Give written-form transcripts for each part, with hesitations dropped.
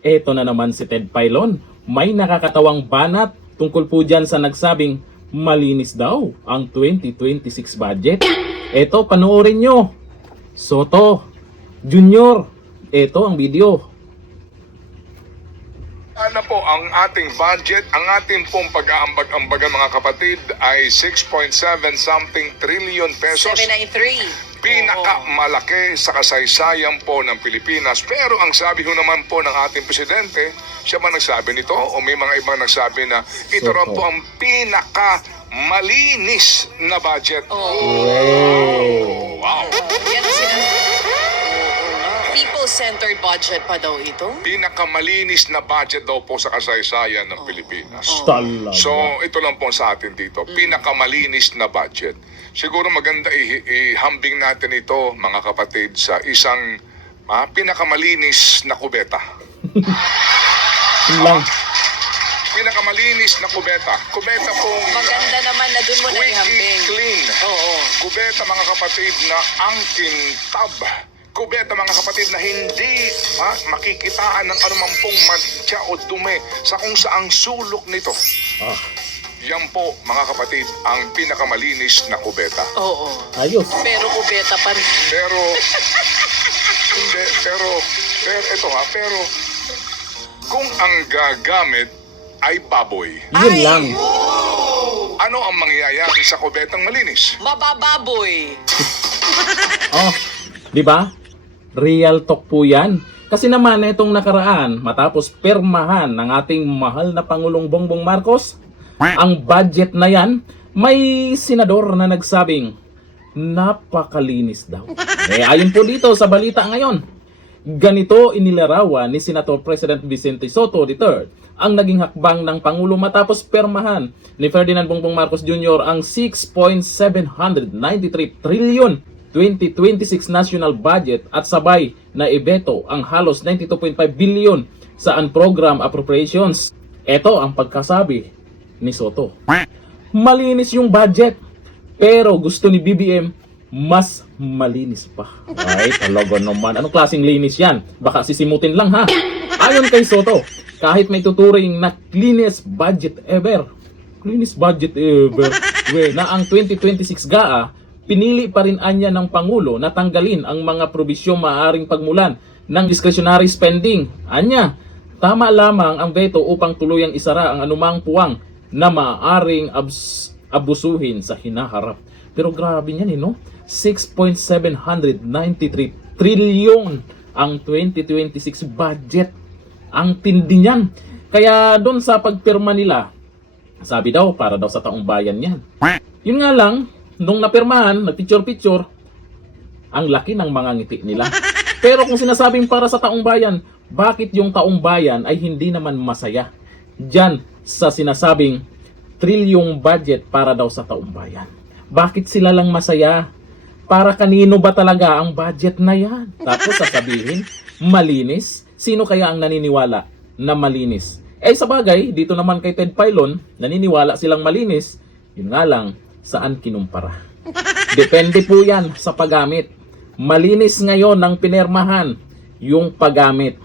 Eto na naman si Ted Filon. May nakakatawang banat tungkol po dyan sa nagsabing malinis daw ang 2026 budget. Eto, panoorin nyo. Soto, Junior, eto ang video. Ano po ang ating budget? Ang ating pong pag-aambag-ambagan mga kapatid ay 6.7 something trillion pesos. 793. Pinakamalaki sa kasaysayan po ng Pilipinas. Pero ang sabi ho naman po ng ating presidente, siya ba nagsabi nito? O may mga ibang nagsabi na ito raw po ang pinakamalinis na budget. Wow! Yan ang people-centered budget pa daw ito? Pinakamalinis na budget daw po sa kasaysayan ng Pilipinas. Talaga. So, ito lang po sa atin dito. Pinakamalinis na budget. Siguro maganda ihambing natin ito, mga kapatid, sa isang pinakamalinis na kubeta. Yun lang. Pinakamalinis na kubeta. Kubeta pong Maganda naman na dun mo na squeaky ihambing. clean. Oo. Kubeta, mga kapatid, na angkin tab. Kubeta, mga kapatid, na hindi makikitaan ng anumang pong madya o dumi sa kung saang sulok nito. Yan po, mga kapatid, ang pinakamalinis na kubeta. Oo. Ayos. Pero kubeta pa rin. Pero, hindi, pero kung ang gagamit ay baboy, Yun lang. ano ang mangyayari sa kubetang malinis? Mabababoy. Oh, di ba? Real talk po yan. Kasi naman itong nakaraan, matapos permahan ng ating mahal na Pangulong Bongbong Marcos, ang budget na yan, may senador na nagsabing napakalinis daw. Ayon po dito sa balita ngayon, ganito inilarawan ni Senator President Vicente Sotto III ang naging hakbang ng Pangulo matapos permahan ni Ferdinand Bongbong Marcos Jr. ang 6.793 trillion 2026 national budget at sabay na ibeto ang halos 92.5 billion sa unprogrammed appropriations. Ito ang pagkasabi ni Sotto. Malinis yung budget, pero gusto ni BBM mas malinis pa. Ay, talaga naman. Anong klaseng linis yan? Baka sisimutin lang ha. Ayon kay Sotto, kahit may tuturing na cleanest budget ever, na ang 2026 GAA, pinili pa rin anya ng Pangulo na tanggalin ang mga probisyong maaaring pagmulan ng discretionary spending. Anya, tama lamang ang veto upang tuluyang isara ang anumang puwang na maaaring abusuhin sa hinaharap. Pero grabe niyan no? 6.793 trillion ang 2026 budget. Ang tindi niyan. Kaya doon sa pagpirma nila, sabi daw para daw sa taong bayan yan. Yun nga lang, nung napirmahan, nagpicture-picture, ang laki ng mga ngiti nila. Pero kung sinasabing para sa taong bayan, bakit yung taong bayan ay hindi naman masaya? Diyan sa sinasabing trilyong budget para daw sa taong bayan. Bakit sila lang masaya? Para kanino ba talaga ang budget na yan? Tapos sasabihin, malinis? Sino kaya ang naniniwala na malinis? Sa bagay, dito naman kay Ted Filon, naniniwala silang malinis. Yun nga lang, saan kinumpara? Depende po yan sa paggamit. Malinis ngayon ng pinermahan yung paggamit.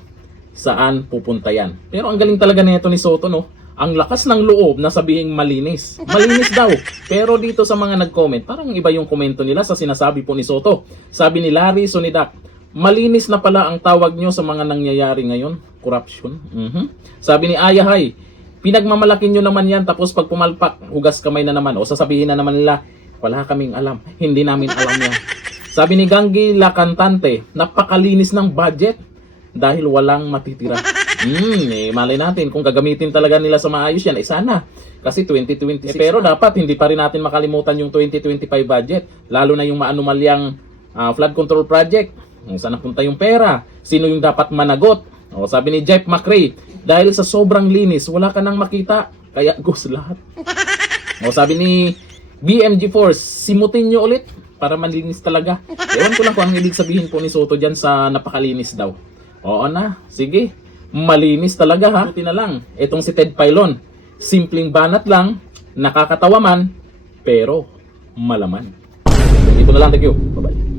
Saan pupunta yan? Pero ang galing talaga nito ni Sotto, no? Ang lakas ng loob na sabihing malinis. Malinis daw. Pero dito sa mga nag-comment, parang iba yung komento nila sa sinasabi po ni Sotto. Sabi ni Larry Sonidak, malinis na pala ang tawag nyo sa mga nangyayari ngayon. Corruption. Sabi ni Ayahay, pinagmamalaki nyo naman yan tapos pag pumalpak, hugas kamay na naman. O sasabihin na naman nila, wala kaming alam. Hindi namin alam yan. Sabi ni Gangi La Cantante, napakalinis ng budget dahil walang matitira. Malay natin kung gagamitin talaga nila sa maayos yan, sana. Kasi 2026. Pero dapat hindi pa rin natin makalimutan yung 2025 budget. Lalo na yung maanumalyang flood control project. Saan napunta yung pera? Sino yung dapat managot? Sabi ni Jeff McRae, dahil sa sobrang linis, wala ka nang makita. Kaya ghost lahat. Sabi ni BMG Force, simutin nyo ulit para malinis talaga. Ewan ko lang kung ang ibig sabihin po ni Sotto dyan sa napakalinis daw. Oo na, sige. Malinis talaga ha. Buti na lang, itong si Ted Filon. Simpleng banat lang, nakakatawa man, pero malaman. Ito na lang, thank you. Bye-bye.